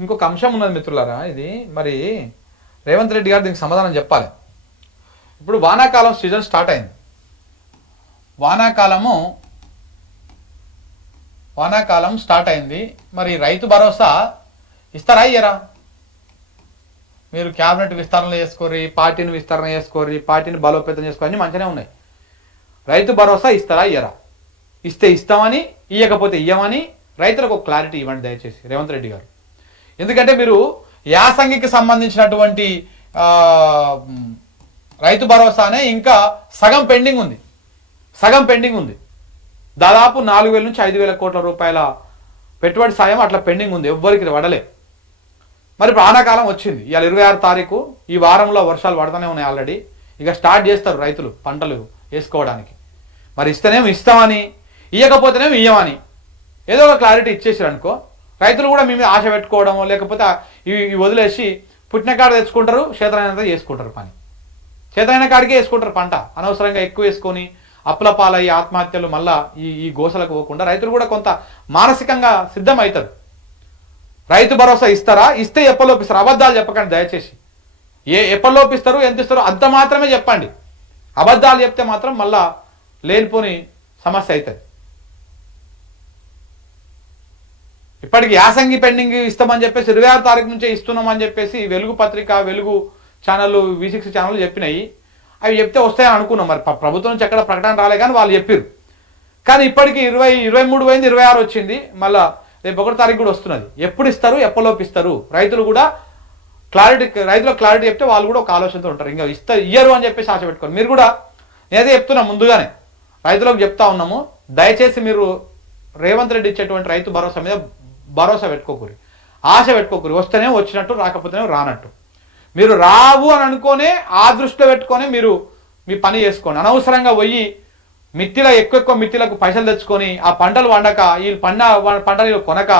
ఇంకొక అంశం ఉన్నది మిత్రులారా, ఇది మరి రేవంత్ రెడ్డి గారు దీనికి సమాధానం చెప్పాలి. ఇప్పుడు వానాకాలం సీజన్ స్టార్ట్ అయింది. వానాకాలం స్టార్ట్ అయింది. మరి రైతు భరోసా ఇస్తారా ఇయ్యరా? మీరు క్యాబినెట్ విస్తరణ చేసుకోరి, పార్టీని విస్తరణ చేసుకోరి, పార్టీని బలోపేతం చేసుకోరి, అన్నీ మంచిగానే ఉన్నాయి. రైతు భరోసా ఇస్తారా ఇయ్యరా? ఇస్తే ఇస్తామని, ఇయ్యకపోతే ఇయ్యమని రైతులకు ఒక క్లారిటీ ఇవ్వండి దయచేసి రేవంత్ రెడ్డి గారు. ఎందుకంటే మీరు యాసంగికి సంబంధించినటువంటి రైతు భరోసానే ఇంకా సగం పెండింగ్ ఉంది. దాదాపు 4,000 నుంచి 5,000 కోట్ల రూపాయల పెట్టుబడి సాయం అట్లా పెండింగ్ ఉంది, ఎవ్వరికి పడలే. మరి ఇప్పుడు ఆనాకాలం వచ్చింది, ఇవాళ 26 తారీఖు. ఈ వారంలో వర్షాలు పడుతూనే ఉన్నాయి ఆల్రెడీ. ఇక స్టార్ట్ చేస్తారు రైతులు పంటలు వేసుకోవడానికి. మరి ఇస్తేనేమో ఇస్తామని, ఇయ్యకపోతేనేమో ఇయ్యమని ఏదో ఒక క్లారిటీ ఇచ్చేసారు అనుకో, రైతులు కూడా మీ మీద ఆశ పెట్టుకోవడమో లేకపోతే ఇవి వదిలేసి పుట్టిన కాడ తెచ్చుకుంటారు, చేతనైనంత చేసుకుంటారు. పని చేతనైన కాడికే వేసుకుంటారు పంట. అనవసరంగా ఎక్కువ వేసుకొని అప్పుల పాలయ్యి ఆత్మహత్యలు మళ్ళా ఈ గోసలకు పోకుండా రైతులు కూడా కొంత మానసికంగా సిద్ధమవుతారు. రైతు భరోసా ఇస్తారా? ఇస్తే ఎప్పలోపిస్తారు. అబద్ధాలు చెప్పకండి దయచేసి. ఎప్పలోపిస్తారు, ఎంత ఇస్తారు అంత మాత్రమే చెప్పండి. అబద్ధాలు చెప్తే మాత్రం మళ్ళా లేనిపోని సమస్య అవుతుంది. ఇప్పటికి యాసంగి పెండింగ్ ఇస్తామని చెప్పేసి 26 తారీఖు నుంచే ఇస్తున్నామని చెప్పేసి వెలుగు పత్రిక, వెలుగు ఛానళ్ళు, V6 ఛానళ్ళు చెప్పినాయి. అవి చెప్తే వస్తాయని అనుకున్నాం. మరి ప్రభుత్వం నుంచి ఎక్కడ ప్రకటన రాలే కానీ వాళ్ళు చెప్పారు. కానీ ఇప్పటికి 23 పోయింది, 26 వచ్చింది, మళ్ళీ రేపు 1 తారీఖు కూడా వస్తున్నది. ఎప్పుడు ఇస్తారు, ఎప్పలోపిస్తారు? రైతులకు క్లారిటీ చెప్తే వాళ్ళు కూడా ఒక ఆలోచనతో ఉంటారు. ఇంకా ఇయ్యరు అని చెప్పేసి ఆశ పెట్టుకోరు. మీరు కూడా నేనే చెప్తున్నా ముందుగానే రైతులకు చెప్తా ఉన్నాము, దయచేసి మీరు రేవంత్ రెడ్డి ఇచ్చేటువంటి రైతు భరోసా మీద భరోసా పెట్టుకోకూరి, ఆశ పెట్టుకోకూరి. వస్తేనే వచ్చినట్టు, రాకపోతేనే రానట్టు. మీరు రావు అని అనుకోనే ఆ దృష్టిలో పెట్టుకొని మీరు మీ పని చేసుకోండి. అనవసరంగా పోయి ఎక్కువ మిత్తిలకు పైసలు తెచ్చుకొని ఆ పంటలు వండక, ఈ పంటలు కొనక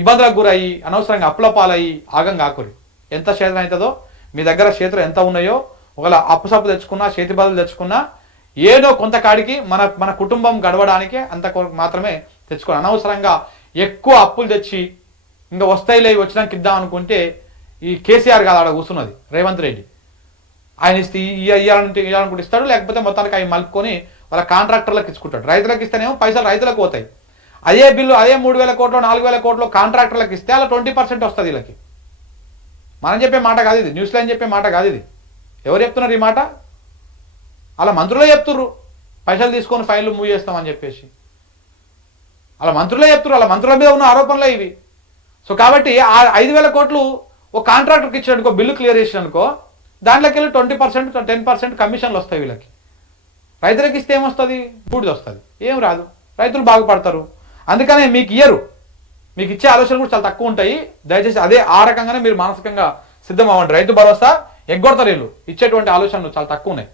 ఇబ్బందులకు గురయ్యి అనవసరంగా అప్పుల పాలయ్యి ఆగం కాకురి. ఎంత చేతన అవుతుందో, మీ దగ్గర చేతులు ఎంత ఉన్నాయో, ఒకవేళ అప్పు తెచ్చుకున్నా, చేతి బదులు తెచ్చుకున్నా, ఏదో కొంత కాడికి మన కుటుంబం గడవడానికి అంత మాత్రమే తెచ్చుకోండి. అనవసరంగా ఎక్కువ అప్పులు తెచ్చి ఇంకా వస్తాయిలే వచ్చినాక ఇద్దాం అనుకుంటే ఈ కేసీఆర్ కాదు ఆడ కూర్చున్నది, రేవంత్ రెడ్డి. ఆయన ఇస్తే ఇవ్వాలనుకుంటే ఇస్తాడు, లేకపోతే మొత్తానికి అవి మలుపుకొని వాళ్ళ కాంట్రాక్టర్లకు ఇచ్చుకుంటాడు. రైతులకు ఇస్తేనేమో పైసలు రైతులకు పోతాయి. అదే బిల్లు అదే 3,000 కోట్లు 4,000 కోట్లు కాంట్రాక్టర్లకు ఇస్తే అలా 20% వస్తుంది వీళ్ళకి. మనం చెప్పే మాట కాదు ఇది, న్యూస్ లైన్ చెప్పే మాట కాదు ఇది. ఎవరు చెప్తున్నారు ఈ మాట? అలా మంత్రులే చెప్తుర్రు, పైసలు తీసుకొని ఫైళ్ళు మూవ్ చేస్తామని చెప్పేసి. అలా మంత్రులే చెప్తున్నారు, అలా మంత్రుల మీద ఉన్న ఆరోపణలే ఇవి. సో కాబట్టి ఆ 5,000 కోట్లు ఒక కాంట్రాక్టర్కి ఇచ్చాడనుకో, బిల్లు క్లియర్ చేసిననుకో, దాంట్లోకి వెళ్ళి 20% 10% కమిషన్లు వస్తాయి వీళ్ళకి. రైతులకు ఇస్తే ఏమొస్తుంది? బూడిద వస్తుంది, ఏం రాదు, రైతులు బాగుపడతారు. అందుకనే మీకు ఇయ్యరు, మీకు ఇచ్చే ఆలోచనలు కూడా చాలా తక్కువ ఉంటాయి. దయచేసి అదే ఆ రకంగానే మీరు మానసికంగా సిద్ధం అవ్వండి. రైతు భరోసా ఎగ్గొడతారు వీళ్ళు, ఇచ్చేటువంటి ఆలోచనలు చాలా తక్కువ ఉన్నాయి.